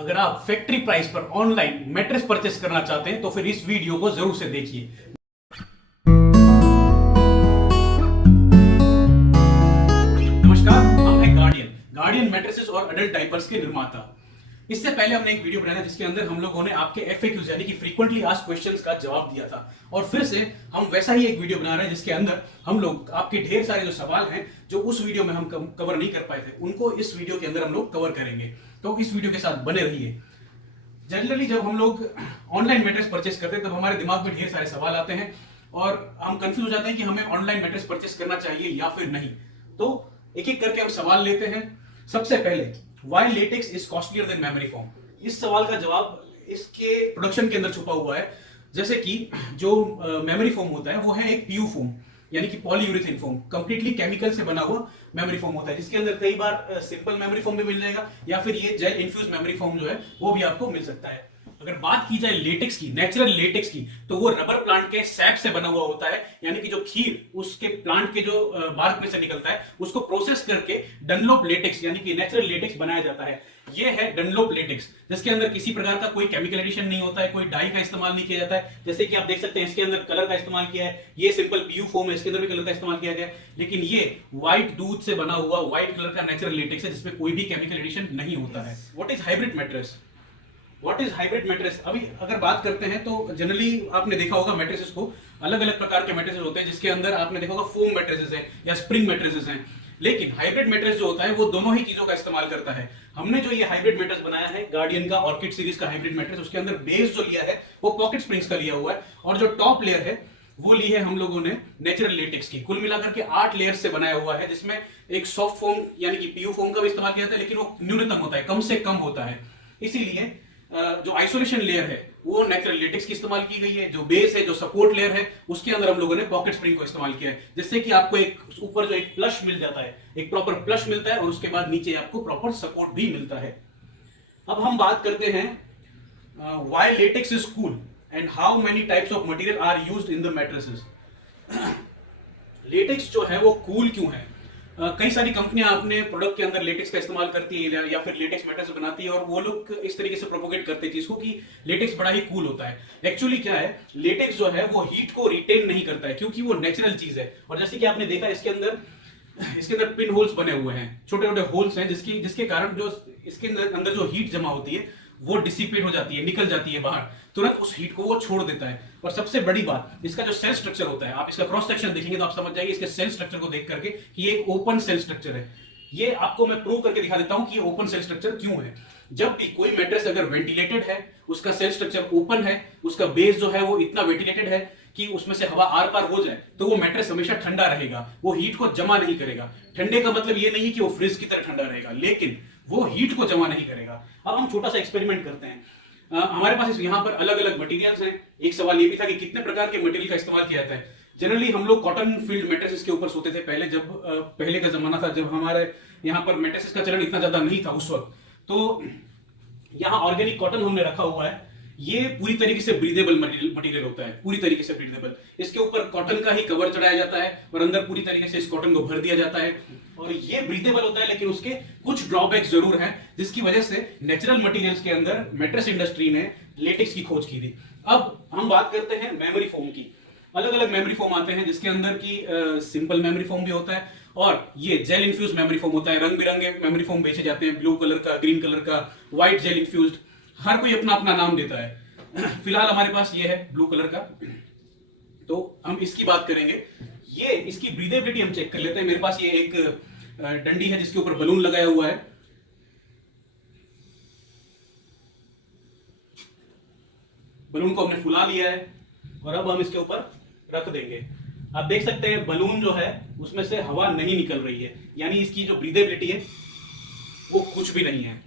अगर आप factory price पर ऑनलाइन मैट्रेस परचेस करना चाहते हैं तो फिर इस वीडियो को जरूर से देखिए। नमस्कार, हम हैं गार्डियन मैट्रेसेस और अडल्ट डायपर्स के निर्माता। इससे पहले हमने एक वीडियो बनाया था जिसके अंदर हम लोगों ने आपके एफएक्यूज यानी कि फ्रीक्वेंटली आस्क्ड क्वेश्चंस का जवाब दिया था, और फिर से हम वैसा ही एक वीडियो बना रहे हैं जिसके अंदर हम लोग आपके ढेर सारे जो सवाल हैं जो उस वीडियो में हम कवर नहीं कर पाए थे उनको इस वीडियो के अंदर हम लोग कवर करेंगे। तो इस वीडियो के साथ बने रहिए। जनरली जब हम लोग ऑनलाइन मैट्रेस परचेस करते हैं तब हमारे दिमाग में ढेर सारे सवाल आते हैं और हम कंफ्यूज हो जाते हैं कि हमें ऑनलाइन मैट्रेस परचेस करना चाहिए या फिर नहीं। तो एक एक करके हम सवाल लेते हैं। सबसे पहले, why latex is costlier then memory foam? इस सवाल का जवाब इसके प्रोडक्शन के अंदर छुपा हुआ है। जैसे कि जो मेमोरी फोम होता है वो है एक पीयू फोम यानी कि पॉलीयूरेथेन फोम, कंप्लीटली केमिकल से बना हुआ मेमोरी फोम होता है, जिसके अंदर कई बार सिंपल मेमोरी फोम भी मिल जाएगा या फिर ये जेल इन्फ्यूज मेमोरी फोम जो है वो भी आपको मिल सकता है। अगर बात की जाए लेटेक्स की, नेचुरल लेटेक्स की, तो वो रबर प्लांट के सैप से बना हुआ होता है, यानी कि जो खीर उसके प्लांट के जो बार्क में से निकलता है उसको प्रोसेस करके डनलोप लेटेक्स यानी कि नेचुरल लेटेक्स बनाया जाता है। ये है डनलोप लेटेक्स, जिसके अंदर किसी प्रकार का कोई केमिकल एडिशन नहीं होता है, कोई डाई का इस्तेमाल नहीं किया जाता है। जैसे कि आप देख सकते हैं इसके अंदर कलर का इस्तेमाल किया है, ये सिंपल पीयू फोम है, इसके अंदर भी कलर का इस्तेमाल किया गया है, लेकिन ये व्हाइट दूध से बना हुआ व्हाइट कलर का नेचुरल लेटेक्स है जिसमें कोई भी केमिकल एडिशन नहीं होता है। What is hybrid mattress? What is hybrid mattress? अभी अगर बात करते हैं तो जनरली आपने देखा होगा मैट्रेसेस को, अलग अलग प्रकार के मैट्रेसेस होते हैं जिसके अंदर आपने देखा होगा फोम मैट्रेसेस हैं या स्प्रिंग मैट्रेसेस हैं, लेकिन हाइब्रिड मैट्रेस जो होता है वो दोनों ही चीजों का इस्तेमाल करता है। हमने जो ये हाइब्रिड मैट्रेस बनाया है गार्डियन का ऑर्किड सीरीज का हाइब्रिड मैट्रेस, उसके अंदर बेस जो लिया है वो पॉकेट स्प्रिंग्स का लिया हुआ है और जो टॉप लेयर है वो ली है हम लोगों ने नेचुरल लेटेक्स की। कुल मिलाकर के 8 लेयर से बनाया हुआ है, जिसमें एक सॉफ्ट फोम यानी कि पीयू फोम का भी इस्तेमाल किया जाता है, लेकिन वो न्यूनतम होता है, कम से कम होता है। इसीलिए जो आइसोलेशन लेयर है वो नेचुरल लेटेक्स की इस्तेमाल की गई है। जो बेस है, जो सपोर्ट लेयर है, उसके अंदर हम लोगों ने पॉकेट स्प्रिंग को इस्तेमाल किया है, जिससे कि आपको एक ऊपर जो एक प्लश मिल जाता है, एक प्रॉपर प्लश मिलता है और उसके बाद नीचे आपको प्रॉपर सपोर्ट भी मिलता है। अब हम बात करते हैं why latex is cool and how many types of material are used in the mattresses. Latex जो है वो कूल क्यों है? कई सारी कंपनियां अपने प्रोडक्ट के अंदर लेटेक्स का इस्तेमाल करती है या फिर लेटेक्स मैट्रेस बनाती है और वो लोग इस तरीके से प्रोपोगेट करते हैं चीज को कि लेटेक्स बड़ा ही कूल होता है। एक्चुअली क्या है, लेटेक्स जो है वो हीट को रिटेन नहीं करता है क्योंकि वो नेचुरल चीज है। और जैसे कि आपने देखा इसके अंदर पिन होल्स बने हुए हैं, छोटे छोटे होल्स हैं जिसके कारण जो इसके अंदर जो हीट जमा होती है वो डिसिपेट हो जाती है, निकल जाती है बाहर, तुरंत उस हीट को वो छोड़ देता है। और सबसे बड़ी बात, इसका जो सेल स्ट्रक्चर होता है, आप इसका क्रॉस सेक्शन देखेंगे तो आप समझ जाएंगे इसके सेल स्ट्रक्चर को देख करके कि ये एक ओपन सेल स्ट्रक्चर है। ये आपको मैं प्रूव करके दिखा देता हूं कि ये ओपन सेल स्ट्रक्चर क्यों है। जब भी कोई मैट्रेस अगर वेंटिलेटेड है, उसका सेल स्ट्रक्चर ओपन है, उसका बेस जो है वो इतना वेंटिलेटेड है कि उसमें से हवा आर पार हो जाए, तो वो मैट्रेस हमेशा ठंडा रहेगा, वो हीट को जमा नहीं करेगा। ठंडे का मतलब ये नहीं है कि वो फ्रिज की तरह ठंडा रहेगा, लेकिन वो हीट को जमा नहीं करेगा। अब हम छोटा सा एक्सपेरिमेंट करते हैं। हमारे पास यहाँ पर अलग अलग मटेरियल्स हैं। एक सवाल ये भी था कि कितने प्रकार के मटेरियल का इस्तेमाल किया जाता है। जनरली हम लोग कॉटन फील्ड मैट्रेसेस के ऊपर सोते थे पहले, जब पहले का जमाना था, जब हमारे यहाँ पर मैट्रेसेस का चलन इतना ज्यादा नहीं था उस वक्त। तो यहाँ ऑर्गेनिक कॉटन हमने रखा हुआ है। ये पूरी तरीके से ब्रीदेबल मटेरियल होता है, पूरी तरीके से ब्रीदेबल। इसके ऊपर कॉटन का ही कवर चढ़ाया जाता है और अंदर पूरी तरीके से इस कॉटन को भर दिया जाता है और ये ब्रीदेबल होता है, लेकिन उसके कुछ ड्रॉबैक्स जरूर हैं जिसकी वजह से नेचुरल मटेरियल्स के अंदर मैट्रेस इंडस्ट्री ने लेटेक्स की खोज की थी। अब हम बात करते हैं मेमोरी फोम की। अलग अलग मेमोरी फोम आते हैं जिसके अंदर की सिंपल मेमोरी फोम भी होता है और ये जेल इन्फ्यूज मेमोरी फोम होता है। रंग बिरंगे मेमोरी फोम बेचे जाते हैं, ब्लू कलर का, ग्रीन कलर का, व्हाइट जेल इन्फ्यूज्ड, हर कोई अपना अपना नाम देता है। फिलहाल हमारे पास ये है ब्लू कलर का, तो हम इसकी बात करेंगे। ये इसकी ब्रीदेबिलिटी हम चेक कर लेते हैं। मेरे पास ये एक डंडी है जिसके ऊपर बलून लगाया हुआ है। बलून को हमने फुला लिया है और अब हम इसके ऊपर रख देंगे। आप देख सकते हैं बलून जो है उसमें से हवा नहीं निकल रही है, यानी इसकी जो ब्रीदेबिलिटी है वो कुछ भी नहीं है।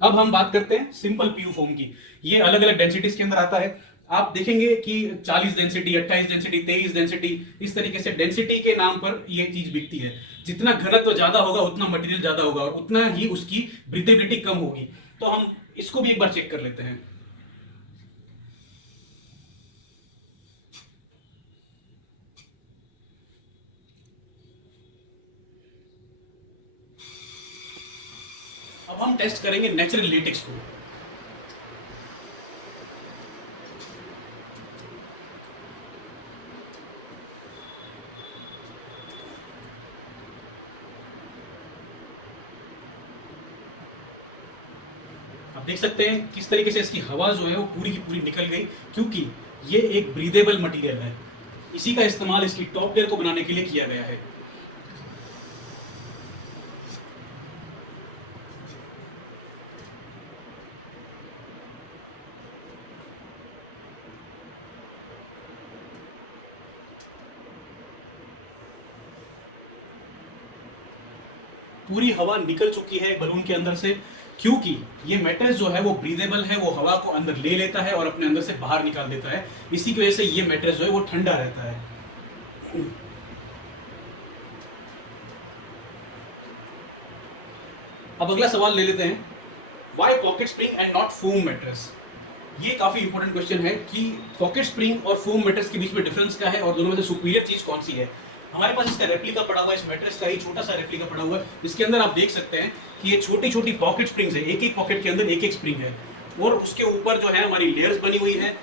अब हम बात करते हैं सिंपल पीयू फोम की। ये अलग अलग डेंसिटीज के अंदर आता है। आप देखेंगे कि 40 डेंसिटी, 28 डेंसिटी, 23 डेंसिटी, इस तरीके से डेंसिटी के नाम पर ये चीज बिकती है। जितना घनत्व ज्यादा होगा उतना मटेरियल ज्यादा होगा और उतना ही उसकी ब्रीदेबिलिटी कम होगी। तो हम इसको भी एक बार चेक कर लेते हैं। अब हम टेस्ट करेंगे नेचुरल लेटेक्स को। आप देख सकते हैं किस तरीके से इसकी हवा जो है वो पूरी की पूरी निकल गई, क्योंकि ये एक ब्रीदेबल मटेरियल है। इसी का इस्तेमाल इसकी टॉप लेयर को बनाने के लिए किया गया है। पूरी हवा निकल चुकी है बलून के अंदर से, क्योंकि ये मैट्रेस जो है वो ब्रीदेबल है, वो हवा को अंदर ले लेता है और अपने अंदर से बाहर निकाल देता है। इसी की वजह से ये मैट्रेस जो है वो ठंडा रहता है। अब अगला सवाल ले लेते हैं, why pocket spring and not foam mattress. ये काफी इंपॉर्टेंट क्वेश्चन है कि पॉकेट स्प्रिंग और फोम मैट्रेस के बीच में डिफरेंस क्या है और दोनों में से सुपीरियर चीज कौन सी है। हमारे पास इसका रेप्लिका पड़ा हुआ है, इस मैट्रेस का ही छोटा सा रेप्लिका पड़ा हुआ है। इसके अंदर आप देख सकते हैं कि ये छोटी छोटी पॉकेट स्प्रिंग्स है, एक एक पॉकेट के अंदर एक एक स्प्रिंग है, और उसके ऊपर जो है हमारी लेयर्स बनी हुई है।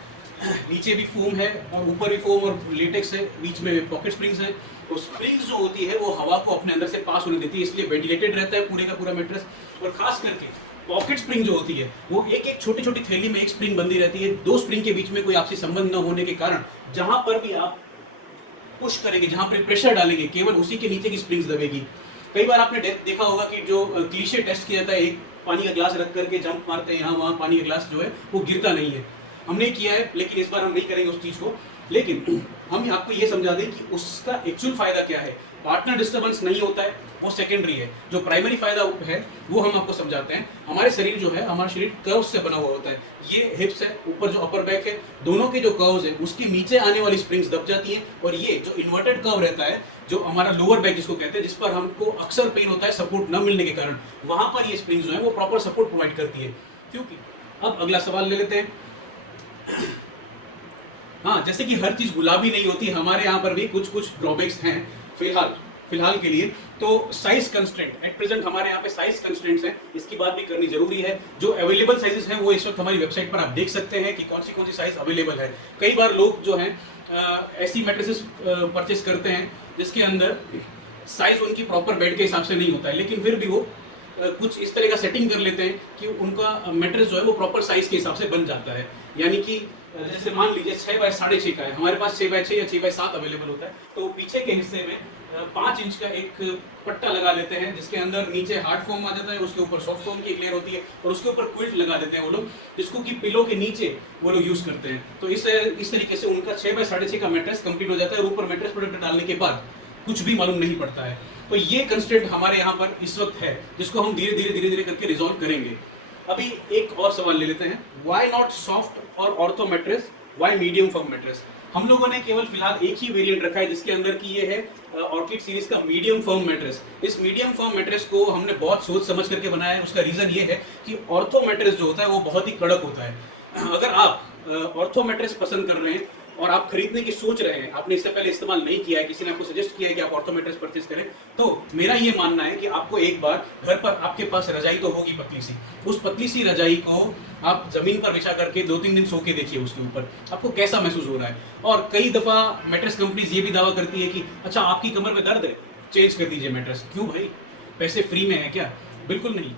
नीचे भी फोम है और ऊपर भी फोम और लेटेक्स है, बीच में पॉकेट स्प्रिंग्स है। तो स्प्रिंग्स जो होती है वो हवा को अपने अंदर से पास होने देती है, इसलिए वेंटिलेटेड रहता है पूरे का पूरा मैट्रेस। और खास करके पॉकेट स्प्रिंग जो होती है वो एक एक छोटी छोटी थैली में एक स्प्रिंग बंधी रहती है। दो स्प्रिंग के बीच में कोई आपसी संबंध न होने के कारण जहां पर भी आप पुश करेंगे, जहां पर प्रेशर डालेंगे, केवल उसी के नीचे की स्प्रिंग्स दबेगी। कई बार आपने देखा होगा कि जो क्लीशे टेस्ट किया जाता है, एक पानी का ग्लास रख करके जंप मारते हैं यहाँ वहाँ, पानी का ग्लास जो है वो गिरता नहीं है। हमने किया है, लेकिन इस बार हम नहीं करेंगे उस चीज़ को। लेकिन हम आपको ये समझा दें कि उसका एक्चुअल फायदा क्या है। पार्टनर डिस्टर्बेंस नहीं होता है, वो सेकेंडरी है। जो प्राइमरी फायदा है वो हम आपको समझाते हैं। हमारे शरीर जो है, हमारा शरीर कर्व्स से बना हुआ होता है। ये हिप्स है, ऊपर जो अपर बैक है, दोनों के जो कर्व्स है उसके नीचे आने वाली स्प्रिंग्स दब जाती हैं, और ये जो इन्वर्टेड कर्व रहता है, जो हमारा लोअर बैक जिसको कहते हैं, जिस पर हमको अक्सर पेन होता है सपोर्ट न मिलने के कारण, वहां पर ये स्प्रिंग्स जो है वो प्रॉपर सपोर्ट प्रोवाइड करती है। क्योंकि अब अगला सवाल ले लेते हैं। हाँ, जैसे कि हर चीज गुलाबी नहीं होती, हमारे यहाँ पर भी कुछ कुछ ड्रॉबैक्स हैं फिलहाल के लिए। तो साइज कंस्ट्रेंट, एट प्रेजेंट हमारे यहाँ पे साइज कंस्ट्रेंट्स हैं, इसकी बात भी करनी जरूरी है। जो अवेलेबल साइजेस हैं वो इस वक्त हमारी वेबसाइट पर आप देख सकते हैं कि कौन सी साइज अवेलेबल है। कई बार लोग जो हैं ऐसी मैट्रेसेस परचेस करते हैं जिसके अंदर साइज उनकी प्रॉपर बेड के हिसाब से नहीं होता है, लेकिन फिर भी वो कुछ इस तरह का सेटिंग कर लेते हैं कि उनका मैट्रेस जो है वो प्रॉपर साइज के हिसाब से बन जाता है। यानी कि जैसे मान लीजिए 6 बाय 6.5 का है, हमारे पास 6 बाय 6 या 6 बाय 7 अवेलेबल होता है, तो पीछे के हिस्से में 5 इंच का एक पट्टा लगा लेते हैं, जिसके अंदर नीचे हार्ड फोम आ जाता है, उसके ऊपर सॉफ्ट फोम की एक लेयर होती है, और उसके ऊपर क्विल्ट लगा देते हैं वो लोग, जिसको कि पिलो के नीचे वो लोग यूज करते हैं। तो इस तरीके से उनका 6 बाय 6.5 का मैट्रेस कंप्लीट हो जाता है, और ऊपर मैट्रेस प्रोडक्ट डालने के बाद कुछ भी मालूम नहीं पड़ता है। तो ये कंस्ट्रेंट हमारे यहाँ पर इस वक्त है, जिसको हम धीरे धीरे करके रिजॉल्व करेंगे। अभी एक और सवाल ले लेते हैं, व्हाई नॉट सॉफ्ट और ortho mattress, why medium firm mattress. हम लोगों ने केवल फिलहाल एक ही वेरिएंट रखा है, जिसके अंदर की ये है ऑर्किड सीरीज का मीडियम फर्म मैट्रेस। इस मीडियम फर्म मैट्रेस को हमने बहुत सोच समझ करके बनाया है। उसका रीजन ये है कि ऑर्थो मैट्रेस जो होता है वो बहुत ही कड़क होता है। अगर आप ऑर्थो मैट्रेस पसंद कर रहे हैं और आप खरीदने की सोच रहे हैं, आपने इससे पहले इस्तेमाल नहीं किया है, किसी ने आपको सजेस्ट किया है कि आप ऑर्थो मैट्रेस परचेस करें, तो मेरा ये मानना है कि आपको एक बार घर पर आपके पास रजाई तो होगी पतली सी, उस पतली सी रजाई को आप जमीन पर बिछा करके 2-3 दिन सो के देखिए उसके ऊपर आपको कैसा महसूस हो रहा है। और कई दफा मैट्रेस कंपनीज ये भी दावा करती है कि अच्छा आपकी कमर में दर्द है, चेंज कर दीजिए मैट्रेस। क्यों भाई, पैसे फ्री में है क्या? बिल्कुल नहीं।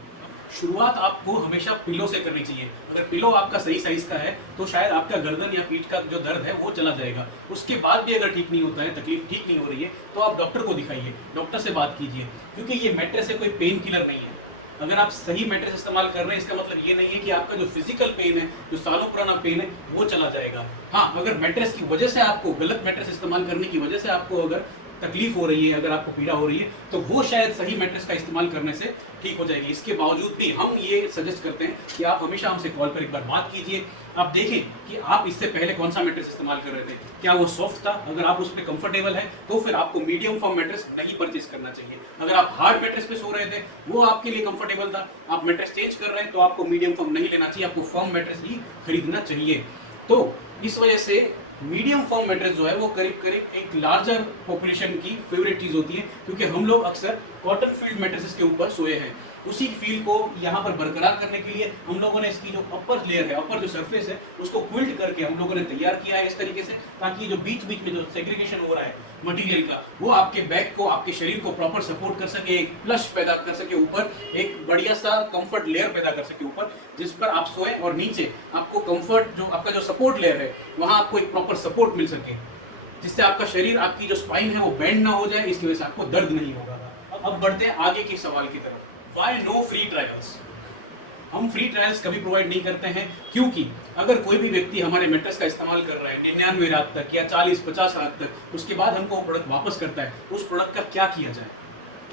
शुरुआत आपको हमेशा पिलो से करनी चाहिए। अगर पिलो आपका सही साइज का है तो शायद आपका गर्दन या पीठ का जो दर्द है वो चला जाएगा। उसके बाद भी अगर ठीक नहीं होता है, तकलीफ ठीक नहीं हो रही है, तो आप डॉक्टर को दिखाइए, डॉक्टर से बात कीजिए, क्योंकि ये मैट्रेस है कोई पेन किलर नहीं है। अगर आप सही मैट्रेस इस्तेमाल कर रहे हैं, इसका मतलब ये नहीं है कि आपका जो फिजिकल पेन है, जो सालों पुराना पेन है, वो चला जाएगा। हाँ, अगर मैट्रेस की वजह से आपको, गलत मैट्रेस इस्तेमाल करने की वजह से आपको अगर तकलीफ हो रही है, अगर आपको पीड़ा हो रही है, तो वो शायद सही मैट्रेस का इस्तेमाल करने से ठीक हो जाएगी। इसके बावजूद भी हम ये सजेस्ट करते हैं कि आप हमेशा हमसे कॉल पर एक बार बात कीजिए। आप देखें कि आप इससे पहले कौन सा मैट्रेस इस्तेमाल कर रहे थे, क्या वो सॉफ्ट था। अगर आप उस पर कंफर्टेबल है तो फिर आपको मीडियम फॉर्म मैट्रेस नहीं परचेस करना चाहिए। अगर आप हार्ड मैट्रेस पे सो रहे थे, वो आपके लिए कंफर्टेबल था, आप मैट्रेस चेंज कर रहे हैं, तो आपको मीडियम फॉर्म नहीं लेना चाहिए, आपको फॉर्म मैट्रेस ही खरीदना चाहिए। तो इस वजह से मीडियम फॉर्म मैट्रेस जो है वो करीब करीब एक लार्जर पॉपुलेशन की फेवरेट चीज होती है, क्योंकि हम लोग अक्सर कॉटन फील्ड मैट्रेसेस के ऊपर सोए हैं। उसी फील को यहाँ पर बरकरार करने के लिए हम लोगों ने इसकी जो अपर लेयर है, अपर जो सरफेस है, उसको क्विल्ट करके हम लोगों ने तैयार किया है इस तरीके से, ताकि जो बीच बीच में जो सेग्रीगेशन हो रहा है मटेरियल का, वो आपके बैक को, आपके शरीर को प्रॉपर सपोर्ट कर सके, एक प्लस पैदा कर सके ऊपर, एक बढ़िया सा कंफर्ट लेयर पैदा कर सके ऊपर, जिस पर आप सोए और नीचे आपको कंफर्ट, जो आपका जो सपोर्ट लेयर है वहाँ आपको एक प्रॉपर सपोर्ट मिल सके, जिससे आपका शरीर, आपकी जो स्पाइन है वो बेंड ना हो जाए, इसकी वजह से आपको दर्द नहीं होगा। अब बढ़ते हैं आगे के सवाल की तरफ। Why no free trials? हम फ्री ट्रायल्स कभी प्रोवाइड नहीं करते हैं, क्योंकि अगर कोई भी व्यक्ति हमारे मैट्रेस का इस्तेमाल कर रहा है 99 रात तक या 40-50 रात तक, उसके बाद हमको वो प्रोडक्ट वापस करता है, उस प्रोडक्ट का क्या किया जाए?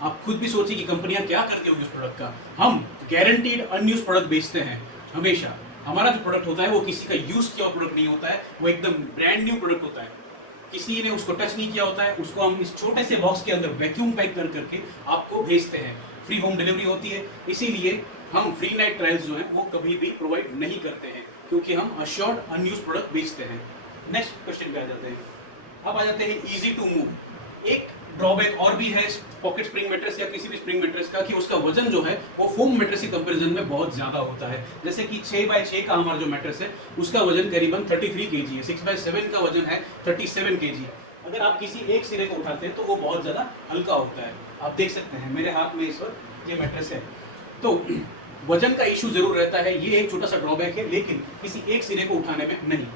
आप खुद भी सोचिए कि कंपनियां क्या करती होगी उस प्रोडक्ट का। हम गारंटीड अनयूज प्रोडक्ट बेचते हैं हमेशा। हमारा जो प्रोडक्ट होता है वो किसी का यूज किया हुआ प्रोडक्ट नहीं होता है, वो एकदम ब्रांड न्यू प्रोडक्ट होता है, किसी ने उसको टच नहीं किया होता है। उसको हम इस छोटे से बॉक्स के अंदर वैक्यूम पैक कर करके आपको भेजते हैं। फ्री होम डिलीवरी होती है, इसीलिए हम फ्री नाइट ट्रायल्स जो हैं वो कभी भी प्रोवाइड नहीं करते हैं, क्योंकि हम अश्योर्ड अनयूज प्रोडक्ट बेचते हैं। नेक्स्ट क्वेश्चन पे आ जाते हैं। अब आ जाते हैं इजी टू मूव। एक ड्रॉबैक और भी है पॉकेट स्प्रिंग मैट्रेस या किसी भी स्प्रिंग मैट्रेस का, कि उसका वजन जो है वो फोम मैट्रेस के कंपैरिजन में बहुत ज्यादा होता है। जैसे कि 6x6 का हमारा जो मैट्रेस है उसका वजन करीबन 33 kg है, 6x7 का वजन है 37 kg। अगर आप किसी एक सिरे को उठाते हैं तो वो बहुत ज्यादा हल्का होता है। आप देख सकते हैं मेरे हाथ में इस वक्त ये मैट्रेस है, तो वजन का इशू जरूर रहता है, ये एक छोटा सा ड्रॉबैक है, लेकिन किसी एक सिरे को उठाने में नहीं।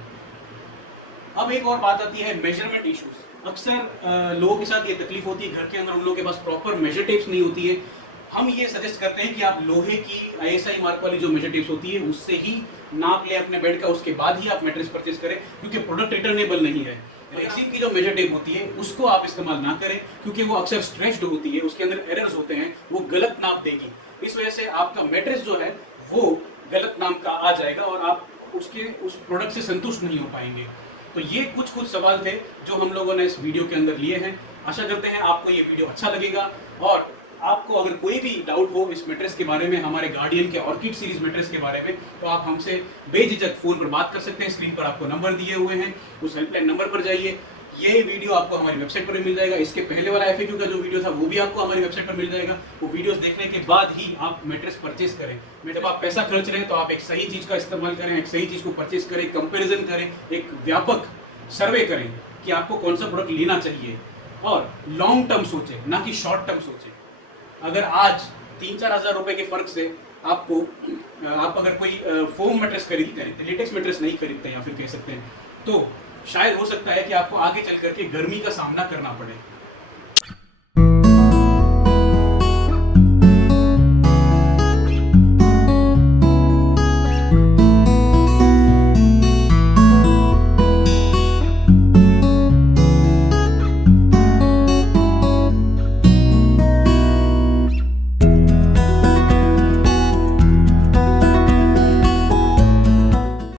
अब एक और बात आती है मेजरमेंट इश्यूज। अक्सर लोगों के साथ ये तकलीफ होती है, घर के अंदर उन लोगों के पास प्रॉपर मेजर टेप्स नहीं होती है। हम ये सजेस्ट करते हैं कि आप लोहे की ISI मार्क वाली जो मेजर टेप्स होती है उससे ही नाप ले अपने बेड का, उसके बाद ही आप मैट्रेस परचेज करें, क्योंकि प्रोडक्ट रिटर्नेबल नहीं है। रेक्सिन की जो मेजर टेप होती है उसको आप इस्तेमाल ना करें, क्योंकि वो अक्सर स्ट्रेच्ड होती है, उसके अंदर एरर्स होते हैं, वो गलत नाप देगी। इस वजह से आपका मैट्रेस जो है वो गलत नाम का आ जाएगा और आप उस प्रोडक्ट से संतुष्ट नहीं हो पाएंगे। तो ये कुछ सवाल थे जो हम लोगों ने इस वीडियो के अंदर लिए हैं। आशा करते हैं आपको ये वीडियो अच्छा लगेगा, और आपको अगर कोई भी डाउट हो इस मैट्रेस के बारे में, हमारे गार्डियन के ऑर्किड सीरीज मैट्रेस के बारे में, तो आप हमसे बेझिझक फोन पर बात कर सकते हैं। स्क्रीन पर आपको नंबर दिए हुए हैं, उस हेल्पलाइन नंबर पर जाइए। ये वीडियो आपको हमारी वेबसाइट पर मिल जाएगा। इसके पहले वाला FAQ का जो वीडियो था वो भी आपको हमारी वेबसाइट पर मिल जाएगा। वो वीडियोस देखने के बाद ही आप मैट्रेस परचेज करें। जब आप पैसा खर्च रहे हैं तो आप एक सही चीज का इस्तेमाल करें, एक सही चीज को परचेज करें, कंपेरिजन करें, एक व्यापक सर्वे करें कि आपको कौन सा प्रोडक्ट लेना चाहिए, और लॉन्ग टर्म सोचें, ना कि शॉर्ट टर्म सोचें। अगर आज 3-4 हज़ार रुपए के फर्क से आप अगर कोई फोम मैट्रेस खरीदते हैं, लेटेक्स मैट्रेस नहीं खरीदते हैं या फिर कह सकते हैं, तो शायद हो सकता है कि आपको आगे चल करके गर्मी का सामना करना पड़े।